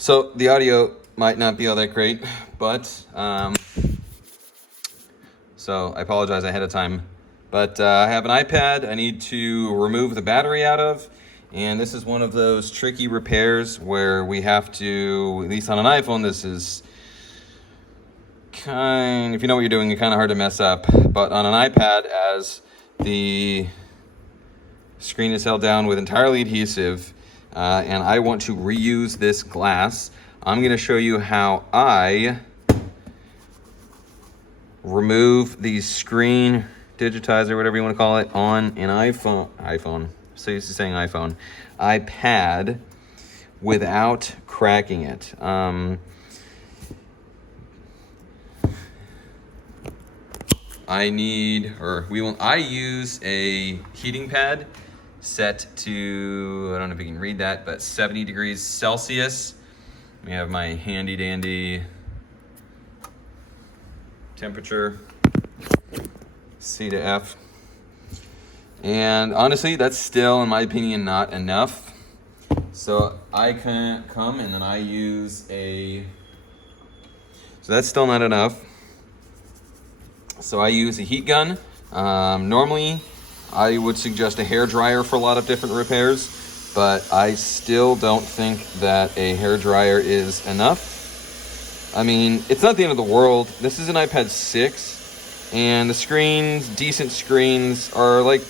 So the audio might not be all that great, but so I apologize ahead of time. But I have an iPad I need to remove the battery out of, and this is one of those tricky repairs where we have to, at least on an iPhone, this is if you know what you're doing, it's kind of hard to mess up. But on an iPad, as the screen is held down with entirely adhesive, and I want to reuse this glass, I'm going to show you how I remove the screen digitizer, whatever you want to call it, on an iPhone, so used to saying iPhone, iPad, without cracking it. I use a heating pad set to, I don't know if you can read that, but 70 degrees Celsius. We have my handy dandy temperature, C to F. And honestly, that's still, in my opinion, not enough. So I can come and then I use so that's still not enough. So I use a heat gun. Normally, I would suggest a hair dryer for a lot of different repairs, but I still don't think that a hair dryer is enough. I mean, it's not the end of the world. This is an iPad 6, and the screens, decent screens, are like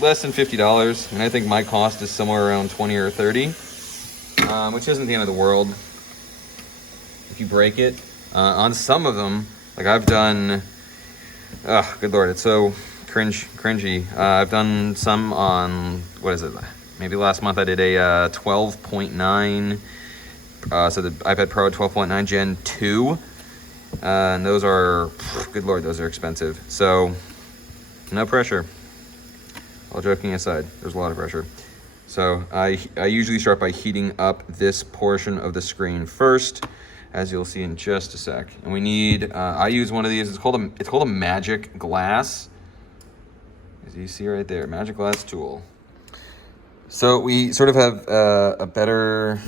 less than $50, and I think my cost is somewhere around 20 or 30, which isn't the end of the world if you break it. On some of them, like I've done, oh, good Lord, it's so cringy. I've done some on, what is it? Maybe last month I did a 12.9, so the iPad Pro 12.9 Gen 2, and those are, good Lord, those are expensive. So, no pressure. All joking aside, there's a lot of pressure. So I usually start by heating up this portion of the screen first, as you'll see in just a sec. And we need, I use one of these, it's called a Magic Glass. As you see right there, Magic Glass tool. So we sort of have a better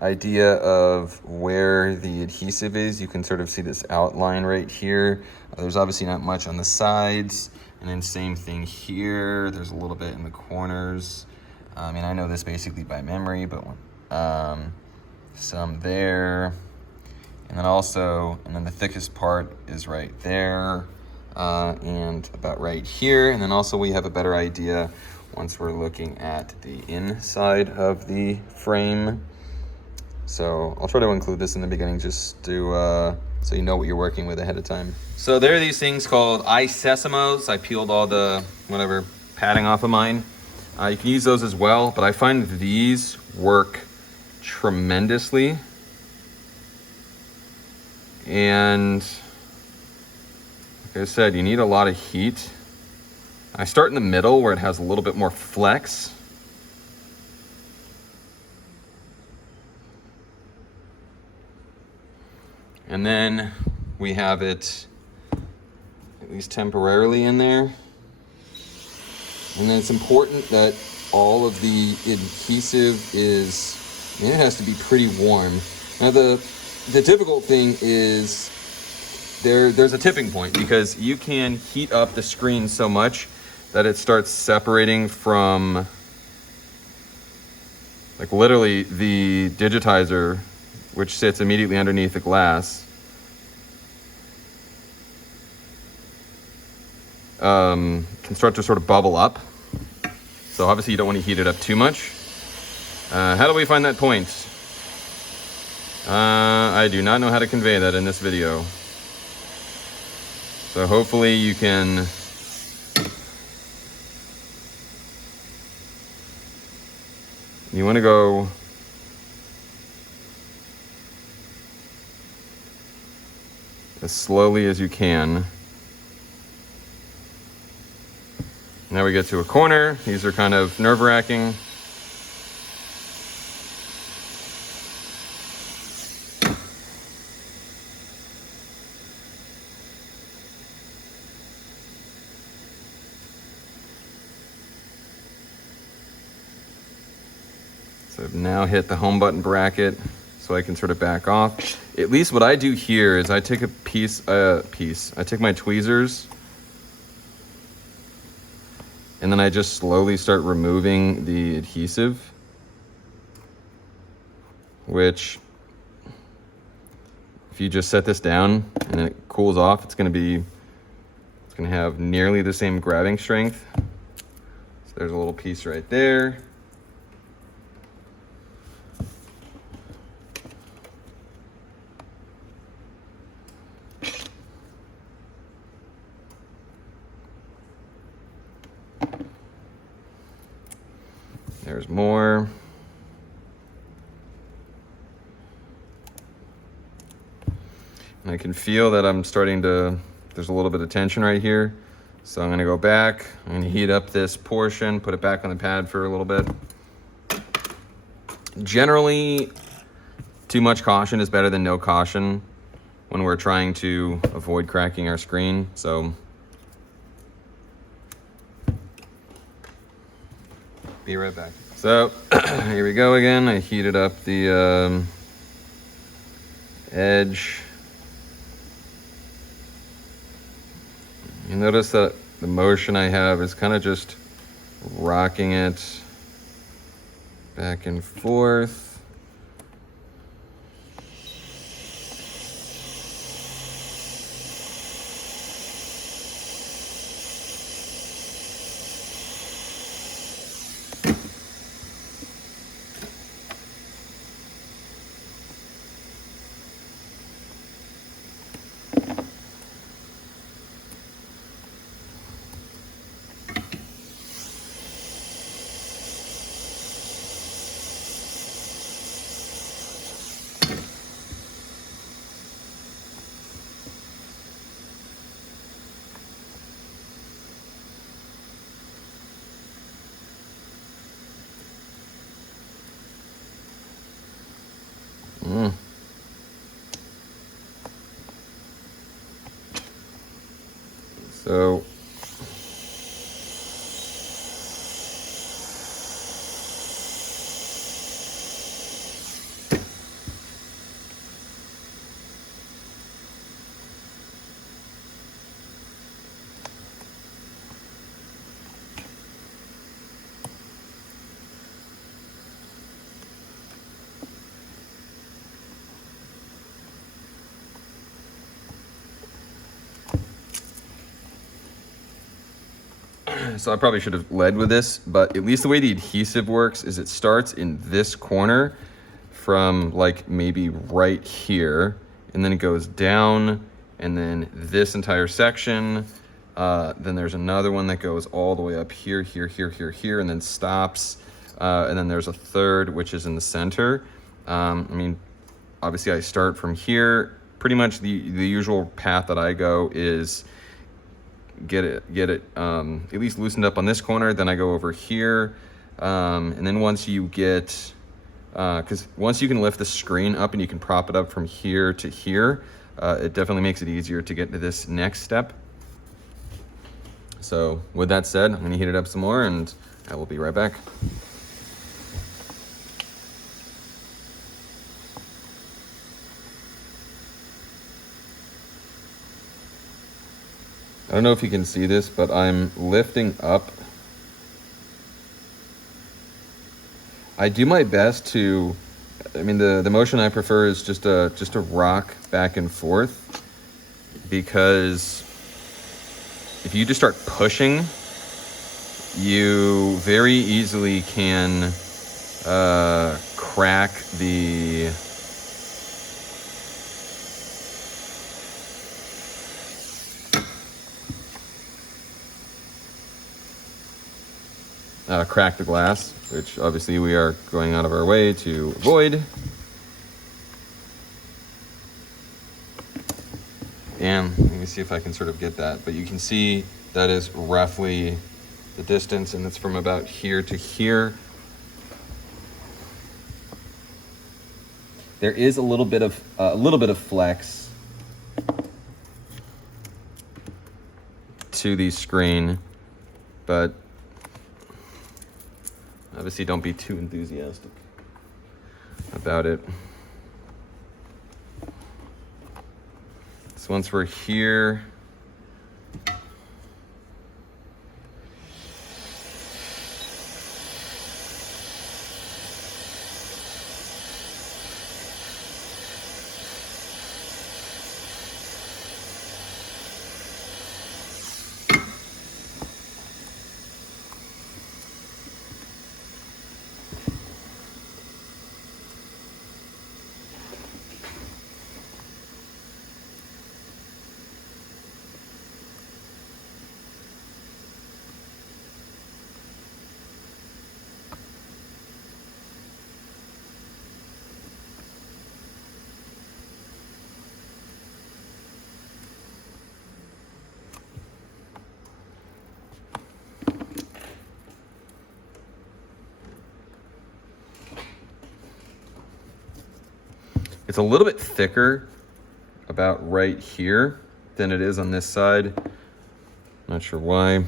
idea of where the adhesive is. You can sort of see this outline right here. There's obviously not much on the sides. And then same thing here. There's a little bit in the corners. And I know this basically by memory, but some there. And then the thickest part is right there, and about right here. And then also we have a better idea once we're looking at the inside of the frame. So I'll try to include this in the beginning just to, so you know what you're working with ahead of time. So there are these things called iSesimos. I peeled all the, whatever, padding off of mine. You can use those as well, but I find these work tremendously. And like I said, you need a lot of heat. I start in the middle where it has a little bit more flex. And then we have it at least temporarily in there. And then it's important that all of the adhesive it has to be pretty warm. Now the difficult thing is there's a tipping point, because you can heat up the screen so much that it starts separating from, like, literally the digitizer, which sits immediately underneath the glass, can start to sort of bubble up. So obviously you don't want to heat it up too much. How do we find that point? I do not know how to convey that in this video. So hopefully you can want to go as slowly as you can. Now we get to a corner. These are kind of nerve-wracking. So I've now hit the home button bracket. so I can sort of back off. At least what I do here is I take a I take my tweezers and then I just slowly start removing the adhesive, which if you just set this down and it cools off, it's gonna have nearly the same grabbing strength. So there's a little piece right there. There's more. And I can feel that there's a little bit of tension right here. So I'm gonna go back, I'm gonna heat up this portion, put it back on the pad for a little bit. Generally, too much caution is better than no caution when we're trying to avoid cracking our screen. So be right back. So here we go again. I heated up the edge. You notice that the motion I have is kind of just rocking it back and forth. So So I probably should have led with this, but at least the way the adhesive works is it starts in this corner from like maybe right here, and then it goes down, and then this entire section. Then there's another one that goes all the way up here, here, and then stops. And then there's a third, which is in the center. I mean, obviously I start from here. Pretty much the usual path that I go is get it at least loosened up on this corner, then I go over here, and then once you get because once you can lift the screen up and you can prop it up from here to here, it definitely makes it easier to get to this next step. So with that said, I'm gonna heat it up some more and I will be right back. I don't know if you can see this, but I'm lifting up. I do my best to, I mean, the motion I prefer is just a rock back and forth, because if you just start pushing, you very easily can crack the glass, which obviously we are going out of our way to avoid. And let me see if I can sort of get that, but you can see that is roughly the distance, and it's from about here to here. There is a little bit of flex to the screen, but obviously don't be too enthusiastic about it. So once we're here, it's a little bit thicker about right here than it is on this side. Not sure why.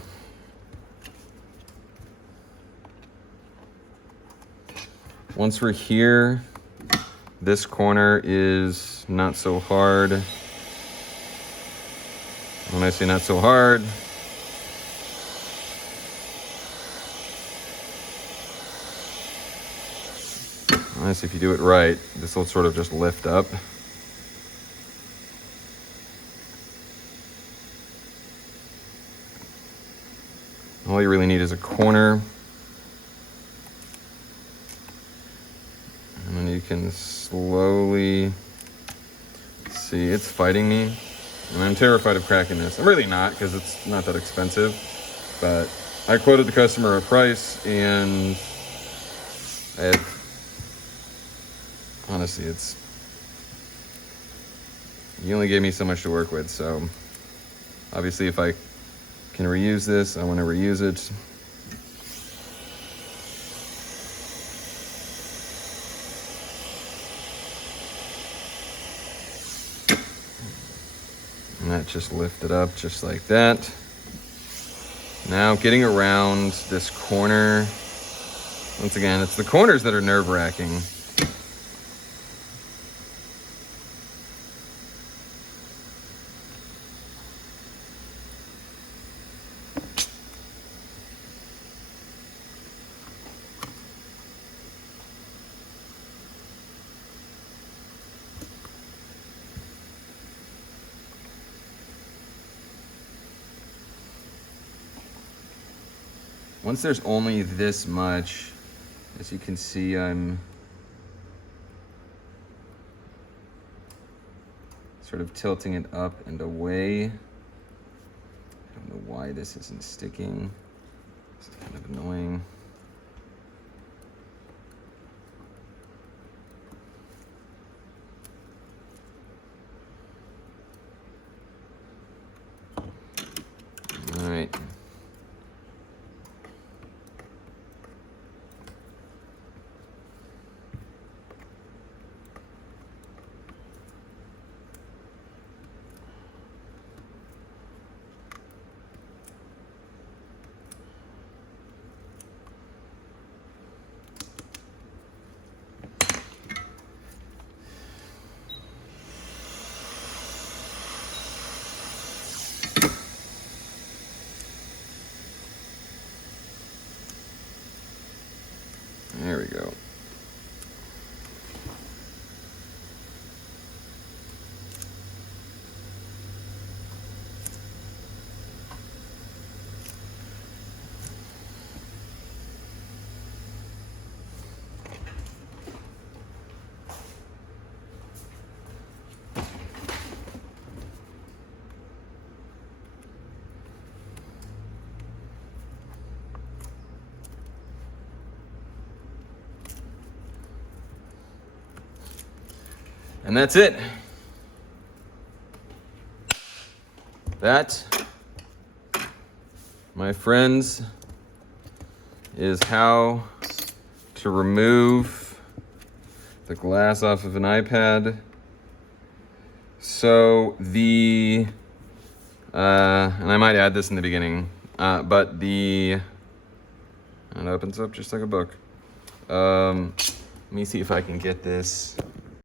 Once we're here, this corner is not so hard. When I say not so hard, honestly, if you do it right, this will sort of just lift up. All you really need is a corner. And then you can slowly see it's fighting me. And I'm terrified of cracking this. I'm really not, because it's not that expensive. But I quoted the customer a price, and honestly, you only gave me so much to work with, so obviously if I can reuse this, I want to reuse it. And that just lifted up just like that. Now getting around this corner. Once again, it's the corners that are nerve-wracking. Once there's only this much, as you can see, I'm sort of tilting it up and away. I don't know why this isn't sticking. This is kind of annoying. All right. There we go. And that's it. That, my friends, is how to remove the glass off of an iPad. So and I might add this in the beginning, but it opens up just like a book. Let me see if I can get this